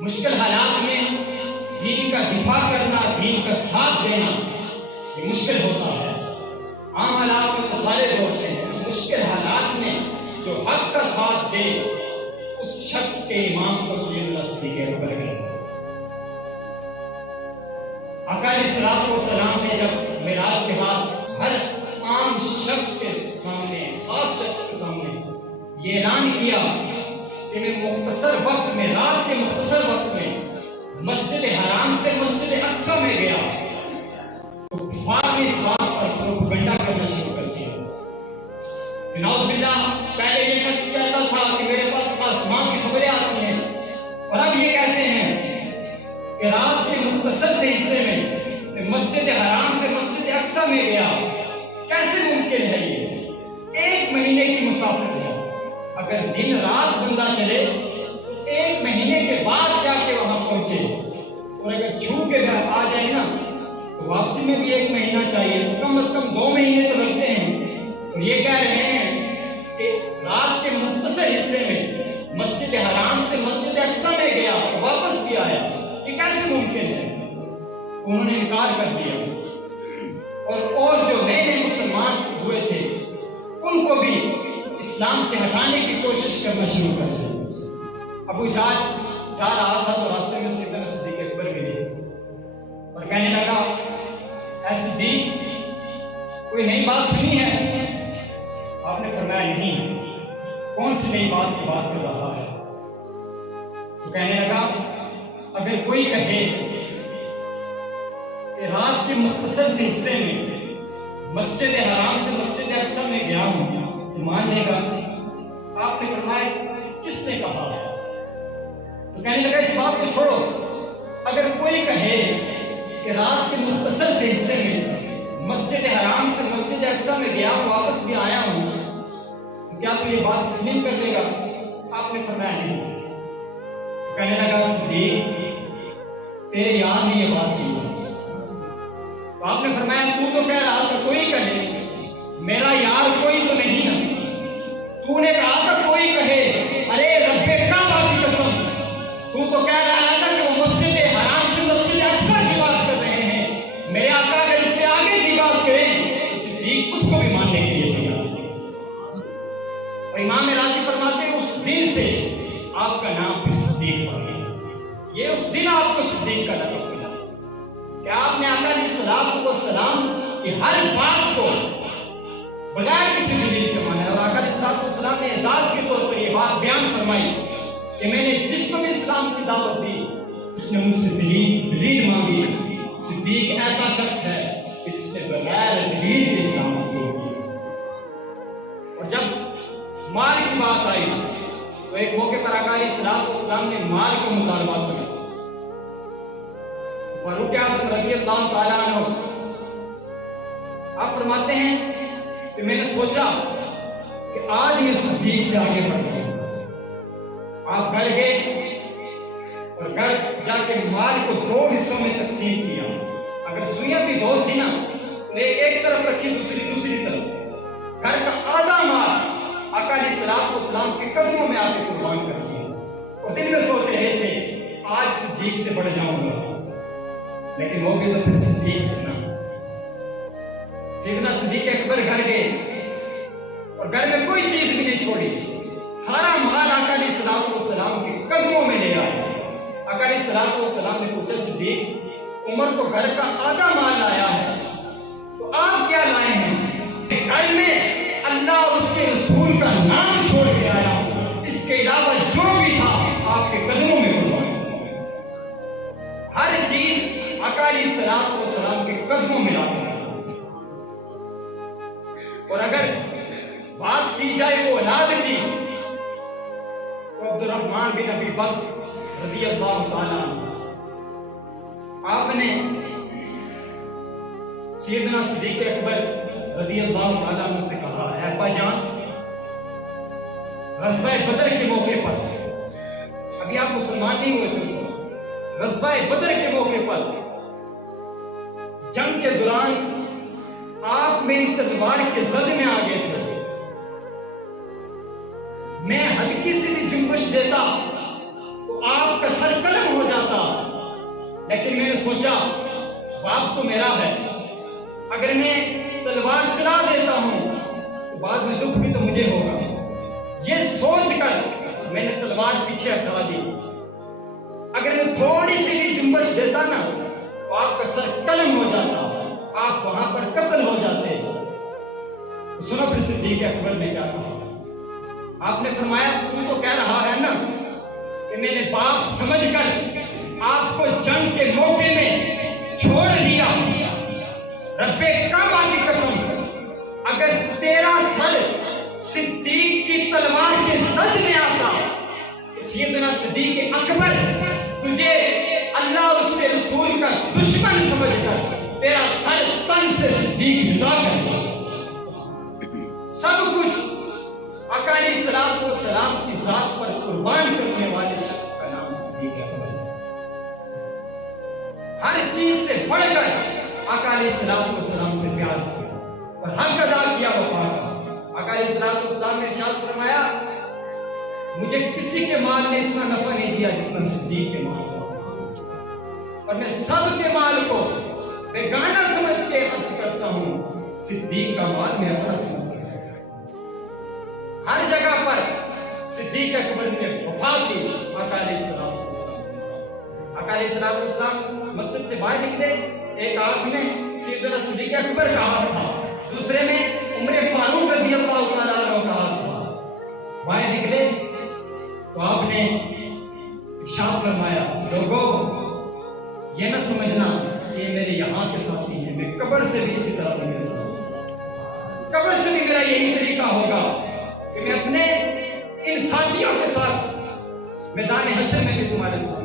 مشکل حالات میں دین کا دفاع کرنا، دین کا ساتھ دینا یہ مشکل ہوتا ہے۔ عام حالات میں تو سارے دوڑتے ہیں، مشکل حالات میں جو حق کا ساتھ دے اس شخص کے امام کو سیدنا صدیق اکبر ہے۔ آقا علیہ الصلوۃ والسلام نے جب معراج کے بعد ہر عام شخص کے سامنے، خاص شخص کے سامنے یہ اعلان کیا کہ میں مختصر وقت میں، رات کے مختصر وقت میں مسجد حرام سے مسجد اقصی میں گیا تو کفار نے اس بات پر پروپیگنڈا کرنا شروع کر دیا۔ نعوذ باللہ، پہلے یہ شخص کہتا تھا کہ میرے پاس آسمان کی خبریں آتی ہیں، اور اب یہ کہتے ہیں کہ رات کے مختصر سے حصے میں مسجد حرام سے مسجد اقصی میں گیا۔ کیسے ممکن ہے یہ؟ 1 مہینے کی مسافت ہے۔ اگر دن رات بندہ چلے 1 مہینے کے بعد جا کے وہاں پہنچے، اور اگر چھو کے گھر آ جائے نا تو واپسی میں بھی 1 مہینہ چاہیے، تو کم از کم 2 مہینے تو لگتے ہیں۔ اور یہ کہہ رہے ہیں کہ رات کے مختصر حصے میں مسجد حرام سے مسجد اقصی میں گیا اور واپس بھی آیا، یہ کیسے ممکن ہے؟ انہوں نے انکار کر دیا، اور جو نئے مسلمان ہوئے تھے ان کو بھی اسلام سے ہٹانے کی کوشش کرنا شروع کر دیا۔ ابو جہل جا رہا تھا تو راستے میں سیدنا صدیق اکبر ملے اور کہنے لگا، اے صدیق، کوئی نئی بات سنی ہے؟ آپ نے فرمایا نہیں۔ کون سی نئی بات کی بات کر رہا ہے؟ تو کہنے لگا، اگر کوئی کہے کہ رات کے مختصر سے حصے میں مسجد حرام سے مسجد اقصی میں گیا ہوں تو مان لے گا؟ آپ نے فرمایا، کس نے کہا ہے؟ تو کہنے لگا، اس بات کو چھوڑو، اگر کوئی کہے کہ رات کے مختصر سے حصے میں مسجد حرام سے مسجد اقصی میں گیا ہوں، واپس بھی آیا ہوں، تو کیا تو یہ بات تسلیم کر لے گا؟ آپ نے فرمایا نہیں۔ تو کہنے لگا، صدیق، تیرے یاد نے یہ بات کی۔ تو آپ نے فرمایا، تو کہہ رہا تھا کوئی کہے، میرا یار کوئی تو نہیں نا؟ تو نے کہا تھا کوئی کہے، ارے رب کعبہ کی قسم، تو کہہ رہا تھا کہ وہ مسجد حرام سے مسجد اقصی کی بات کر رہے ہیں۔ میرے آقا اگر اس سے آگے کی بات کریں تو صدیق اس کو بھی ماننے کے لیے تیار ہے۔ اور امام راضی فرماتے ہیں اس دن سے آپ کا نام پھر صدیق پڑ گیا۔ یہ اس دن آپ کو صدیق کا لقب ملا کہ آپ نے آقا علیہ الصلوۃ والسلام کی ہر بات کو بغیر کسی دلیل کے مانا، اور آقا علیہ الصلوۃ والسلام نے اعزاز کے طور پر یہ بات بیان فرمائی کہ میں نے جس کو بھی اسلام کی دعوت دی اس نے مجھ سے دلیل مانگی۔ صدیق ایسا شخص ہے کہ جس نے بغیر دلیل کے اسلام قبول کیا۔ اور جب مال کی بات آئی تو ایک موقع پر آقا علیہ الصلوۃ والسلام نے مال کا مطالبہ کیا۔ فاروق اعظم رضی اللہ تعالیٰ عنہ آپ فرماتے ہیں کہ میں نے سوچا کہ آج میں صدیق سے آگے بڑھ گیا۔ آپ گھر گئے اور گھر جا کے مال کو 2 حصوں میں تقسیم کیا۔ اگر سوئیاں بھی 2 تھی نا تو ایک طرف رکھی، دوسری طرف۔ گھر کا آدھا مال آقا علیہ الصلوۃ والسلام کے قدموں میں آ کے قربان کر دیا، اور دل میں سوچ رہے تھے آج صدیق سے بڑھ جاؤں گا، لیکن وہ بھی تو پھر صدیق تھا نا۔ سیدنا صدیق اکبر گھر گئے اور گھر میں کوئی چیز بھی نہیں چھوڑی، سارا مال آقا علیہ الصلوۃ والسلام کے قدموں میں لے آئے۔ آقا علیہ الصلوۃ والسلام نے پوچھا، صدیق، عمر تو گھر کا آدھا مال لایا ہے، تو آپ کیا لائے ہیں؟ گھر میں اللہ اور اس کے رسول کا نام چھوڑ کے آیا ہوں، اس کے علاوہ جو بھی تھا آپ کے قدموں میں قربان۔ ہر چیز آقا علیہ الصلوۃ والسلام کے قدموں میں لاتا ہے۔ اور اگر بات کی جائے وہ اولاد کی تو عبد الرحمن بن ابی بکر رضی اللہ تعالیٰ عنہ، آپ نے سیدنا صدیق اکبر رضی اللہ تعالیٰ عنہ سے کہا، اے ابا جان، غزوہ بدر کے موقع پر، ابھی آپ مسلمان نہیں ہوئے تھے اس وقت، غزوہ بدر کے موقع پر جنگ کے دوران آپ میری تلوار کے زد میں آ گئے تھے، میں ہلکی سی بھی جنبش دیتا تو آپ کا سر قلم لیکن میں نے سوچا باپ تو میرا ہے، اگر میں تلوار چلا دیتا ہوں تو بعد میں دکھ بھی تو مجھے ہوگا۔ یہ سوچ کر میں نے تلوار پیچھے ہٹا دی۔ اگر میں تھوڑی سی بھی جنبش دیتا نا تو آپ کا سر قلم ہو جاتا، آپ وہاں پر قتل ہو جاتے۔ سنو پھر صدیق اکبر نے کیا کہا۔ آپ نے فرمایا تو تو کہہ رہا ہے نا کہ میں نے باپ سمجھ کر آپ کو جنگ کے موقع میں چھوڑ دیا، رب کعبہ کی قسم اگر تیرا سر صدیق کی تلوار کے زد میں آتا تو سیدنا صدیق اکبر تجھے اللہ اور اس کے رسول کا دشمن سمجھ کر تیرا سر تن سے صدیق جدا کر دیا۔ سب کچھ آقا علیہ السلام و سلام کی ذات پر قربان کرنے والے شخص کا نام صدیق اکبر ہے۔ ہر چیز سے بڑھ کر آقا علیہ السلام و سلام سے پیار کیا اور حق ادا کیا وفا کا۔ آقا علیہ السلام و سلام نے ارشاد فرمایا مجھے کسی کے مال نے اتنا نفع نہیں دیا جتنا صدیق کے مال کا، اور میں سب کے مال کو بیگانہ سمجھ کے خرچ کرتا ہوں، صدیق کا مال میں اپنا سمجھ کرتا ہوں۔ ہر جگہ پر صدیق اکبر نے وفا کی آقا علیہ السلام و سلام کے ساتھ۔ آقا علیہ السلام و سلام مسجد سے باہر نکلے، ایک ہاتھ میں سیدنا صدیق اکبر کا ہاتھ تھا، دوسرے میں عمر فاروق رضی اللہ تعالیٰ عنہ کا ہاتھ تھا۔ باہر نکلے تو آپ نے ارشاد فرمایا لوگوں یہ نہ سمجھنا کہ یہ میرے یہاں کے ساتھی ہیں، میں قبر سے بھی اسی طرح بنے رہا ہوں، قبر سے بھی میرا یہی طریقہ ہوگا کہ میں اپنے ان ساتھیوں کے ساتھ میدان حشر میں بھی تمہارے ساتھ